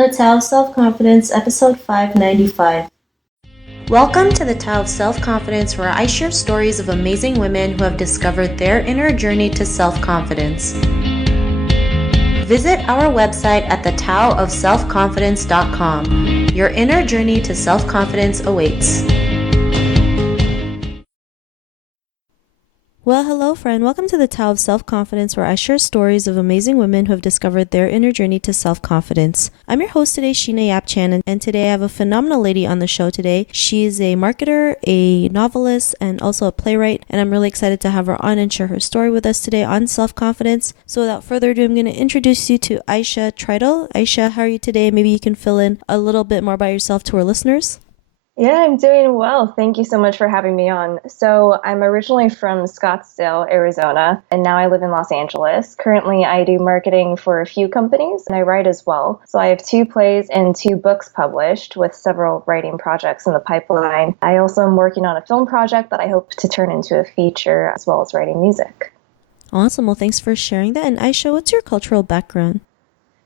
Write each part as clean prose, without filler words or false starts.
The Tao of Self-Confidence, episode 595. Welcome to the Tao of Self-Confidence, where I share stories of amazing women who have discovered their inner journey to self-confidence. Visit our website at thetaoofselfconfidence.com. Your inner journey to self-confidence awaits. Well, hello friend. Welcome to the Tao of Self-Confidence, where I share stories of amazing women who have discovered their inner journey to self-confidence. I'm your host today, Sheena Yap-Chan, and today I have a phenomenal lady on the show today. She is a marketer, a novelist, and also a playwright, and I'm really excited to have her on and share her story with us today on self-confidence. So without further ado, I'm going to introduce you to Aisha Tritle. Aisha, how are you today? Maybe you can fill in a little bit more about yourself to our listeners. Yeah, I'm doing well. Thank you so much for having me on. So I'm originally from Scottsdale, Arizona, and now I live in Los Angeles. Currently, I do marketing for a few companies, and I write as well. So I have 2 plays and 2 books published with several writing projects in the pipeline. I also am working on a film project that I hope to turn into a feature, as well as writing music. Awesome. Well, thanks for sharing that. And Aisha, what's your cultural background?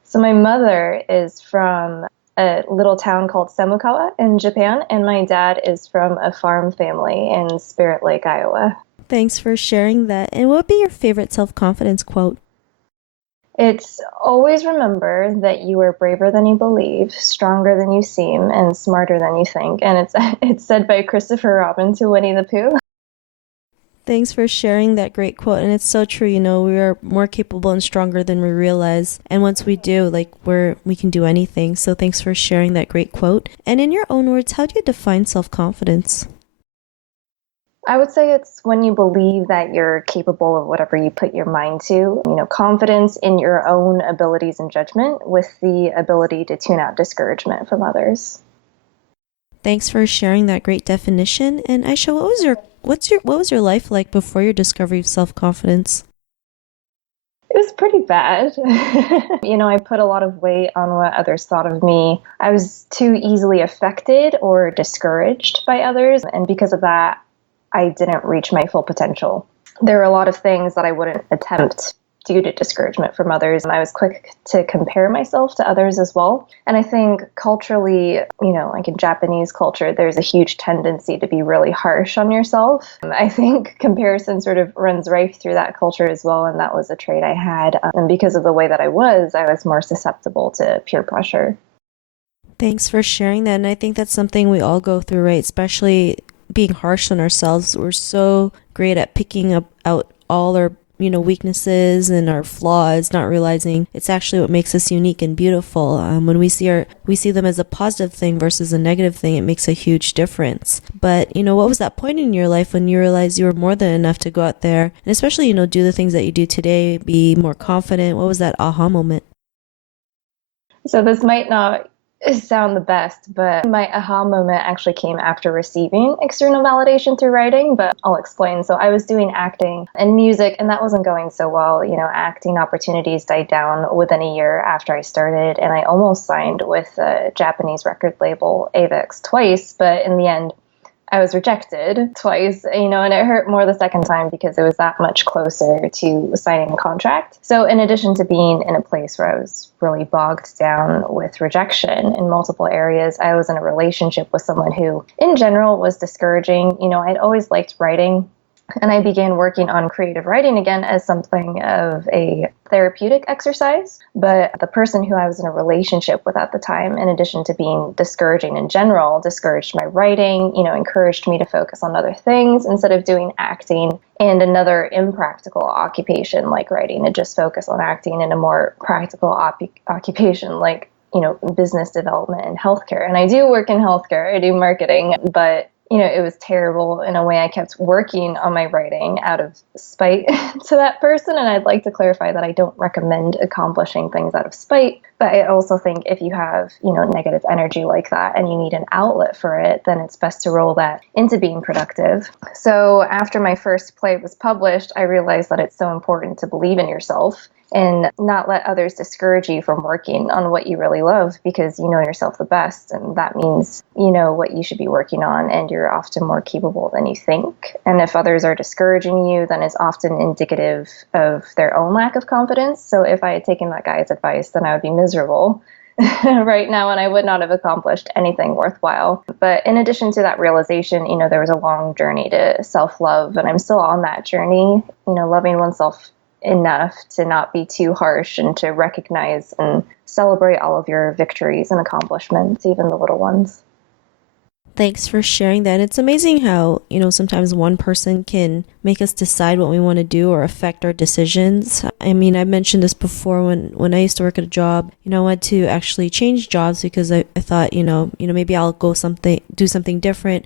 So my mother is from a little town called Semukawa in Japan, and my dad is from a farm family in Spirit Lake, Iowa. Thanks for sharing that. And what would be your favorite self-confidence quote? It's always remember that you are braver than you believe, stronger than you seem, and smarter than you think. And it's said by Christopher Robin to Winnie the Pooh. Thanks for sharing that great quote. And it's so true. We are more capable and stronger than we realize. And once we do, we can do anything. So thanks for sharing that great quote. And in your own words, how do you define self-confidence? I would say it's when you believe that you're capable of whatever you put your mind to. Confidence in your own abilities and judgment with the ability to tune out discouragement from others. Thanks for sharing that great definition. And Aisha, what was your life like before your discovery of self-confidence? It was pretty bad. I put a lot of weight on what others thought of me. I was too easily affected or discouraged by others, and because of that, I didn't reach my full potential. There were a lot of things that I wouldn't attempt due to discouragement from others. And I was quick to compare myself to others as well. And I think culturally, like in Japanese culture, there's a huge tendency to be really harsh on yourself. I think comparison sort of runs rife through that culture as well. And that was a trait I had. And because of the way that I was more susceptible to peer pressure. Thanks for sharing that. And I think that's something we all go through, right? Especially being harsh on ourselves. We're so great at picking out all our weaknesses and our flaws, not realizing it's actually what makes us unique and beautiful. When we see them as a positive thing versus a negative thing, it makes a huge difference. But what was that point in your life when you realized you were more than enough to go out there and especially do the things that you do today, be more confident? What was that aha moment? So this might not sound the best, but my aha moment actually came after receiving external validation through writing, but I'll explain. So I was doing acting and music, and that wasn't going so well. Acting opportunities died down within a year after I started, and I almost signed with a Japanese record label, Avex, twice, but in the end, I was rejected twice, and it hurt more the second time because it was that much closer to signing a contract. So in addition to being in a place where I was really bogged down with rejection in multiple areas, I was in a relationship with someone who, in general, was discouraging. I'd always liked writing, and I began working on creative writing again as something of a therapeutic exercise. But the person who I was in a relationship with at the time, in addition to being discouraging in general, discouraged my writing, encouraged me to focus on other things instead of doing acting and another impractical occupation like writing, and just focus on acting in a more practical occupation like, business development and healthcare. And I do work in healthcare, I do marketing, but it was terrible. In a way, I kept working on my writing out of spite to that person. And I'd like to clarify that I don't recommend accomplishing things out of spite. But I also think if you have, negative energy like that and you need an outlet for it, then it's best to roll that into being productive. So after my first play was published, I realized that it's so important to believe in yourself and not let others discourage you from working on what you really love, because you know yourself the best, and that means you know what you should be working on, and you're often more capable than you think. And if others are discouraging you, then it's often indicative of their own lack of confidence. So if I had taken that guy's advice, then I would be miserable. right now, and I would not have accomplished anything worthwhile. But in addition to that realization, there was a long journey to self-love, and I'm still on that journey, loving oneself enough to not be too harsh and to recognize and celebrate all of your victories and accomplishments, even the little ones. Thanks for sharing that. It's amazing how, sometimes one person can make us decide what we want to do or affect our decisions. I mean, I've mentioned this before when I used to work at a job, I wanted to actually change jobs because I thought, maybe I'll do something different,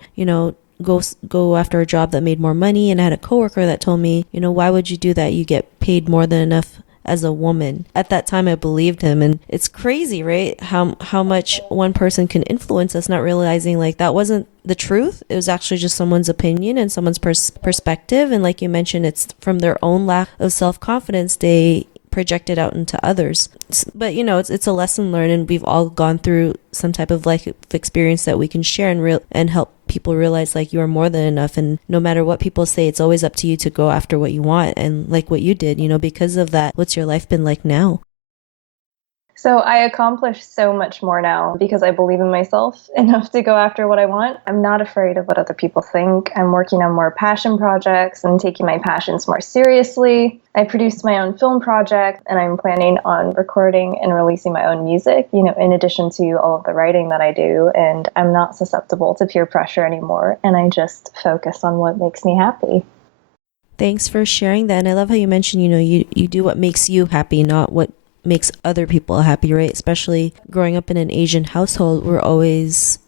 go after a job that made more money. And I had a coworker that told me, why would you do that? You get paid more than enough as a woman. At that time, I believed him. And it's crazy, right? How much one person can influence us, not realizing like that wasn't the truth. It was actually just someone's opinion and someone's perspective. And like you mentioned, it's from their own lack of self-confidence, they project it out into others. But it's a lesson learned, and we've all gone through some type of life experience that we can share and help people realize like you are more than enough. And no matter what people say, it's always up to you to go after what you want. And like what you did, because of that, what's your life been like now? So I accomplish so much more now because I believe in myself enough to go after what I want. I'm not afraid of what other people think. I'm working on more passion projects and taking my passions more seriously. I produced my own film project, and I'm planning on recording and releasing my own music, in addition to all of the writing that I do. And I'm not susceptible to peer pressure anymore. And I just focus on what makes me happy. Thanks for sharing that. And I love how you mentioned, you do what makes you happy, not what makes other people happy, right? Especially growing up in an Asian household, we're always,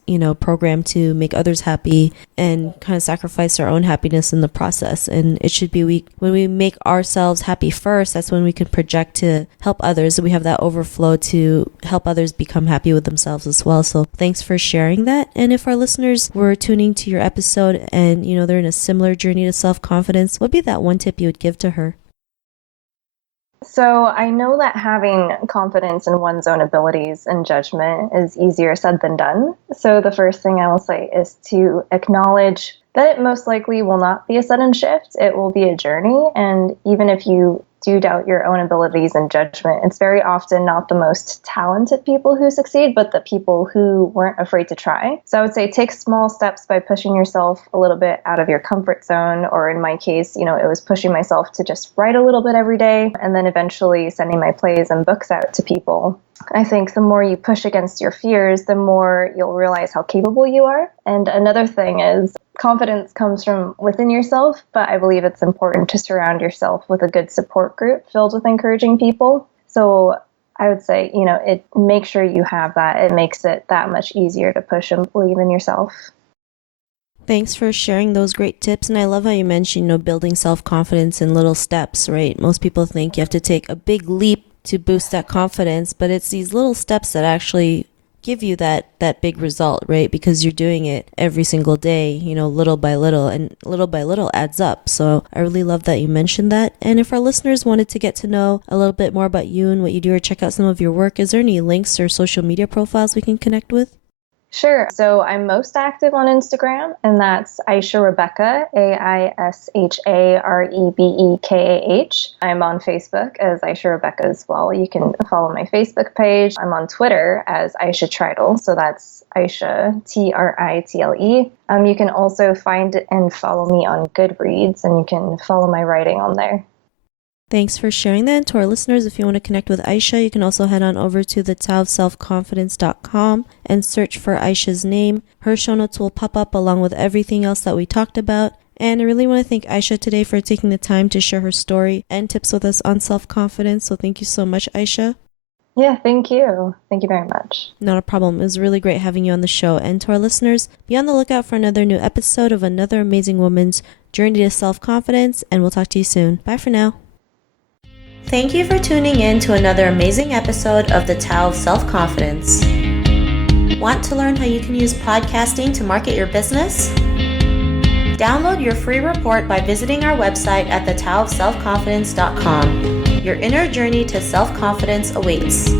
programmed to make others happy and kind of sacrifice our own happiness in the process. And it should be when we make ourselves happy first, that's when we can project to help others. So we have that overflow to help others become happy with themselves as well. So thanks for sharing that. And if our listeners were tuning to your episode and, they're in a similar journey to self-confidence, what would be that one tip you would give to her? So I know that having confidence in one's own abilities and judgment is easier said than done. So the first thing I will say is to acknowledge that it most likely will not be a sudden shift. It will be a journey. And even if you do doubt your own abilities and judgment, it's very often not the most talented people who succeed, but the people who weren't afraid to try. So I would say take small steps by pushing yourself a little bit out of your comfort zone. Or in my case, it was pushing myself to just write a little bit every day, and then eventually sending my plays and books out to people. I think the more you push against your fears, the more you'll realize how capable you are. And another thing is confidence comes from within yourself, but I believe it's important to surround yourself with a good support group filled with encouraging people. So I would say, make sure you have that. It makes it that much easier to push and believe in yourself. Thanks for sharing those great tips. And I love how you mentioned, building self-confidence in little steps, right? Most people think you have to take a big leap to boost that confidence, but it's these little steps that actually give you that big result, right? Because you're doing it every single day, little by little, and little by little adds up. So I really love that you mentioned that. And if our listeners wanted to get to know a little bit more about you and what you do, or check out some of your work, is there any links or social media profiles we can connect with? Sure. So I'm most active on Instagram, and that's Aisha Rebecca, AISHAREBEKAH. I'm on Facebook as Aisha Rebecca as well. You can follow my Facebook page. I'm on Twitter as Aisha Tritle, so that's Aisha Tritle. You can also find and follow me on Goodreads, and you can follow my writing on there. Thanks for sharing that. And to our listeners, if you want to connect with Aisha, you can also head on over to thetaoofselfconfidence.com and search for Aisha's name. Her show notes will pop up along with everything else that we talked about. And I really want to thank Aisha today for taking the time to share her story and tips with us on self-confidence. So thank you so much, Aisha. Yeah, thank you. Thank you very much. Not a problem. It was really great having you on the show. And to our listeners, be on the lookout for another new episode of another amazing woman's journey to self-confidence. And we'll talk to you soon. Bye for now. Thank you for tuning in to another amazing episode of The Tao of Self-Confidence. Want to learn how you can use podcasting to market your business? Download your free report by visiting our website at thetaoofselfconfidence.com. Your inner journey to self-confidence awaits.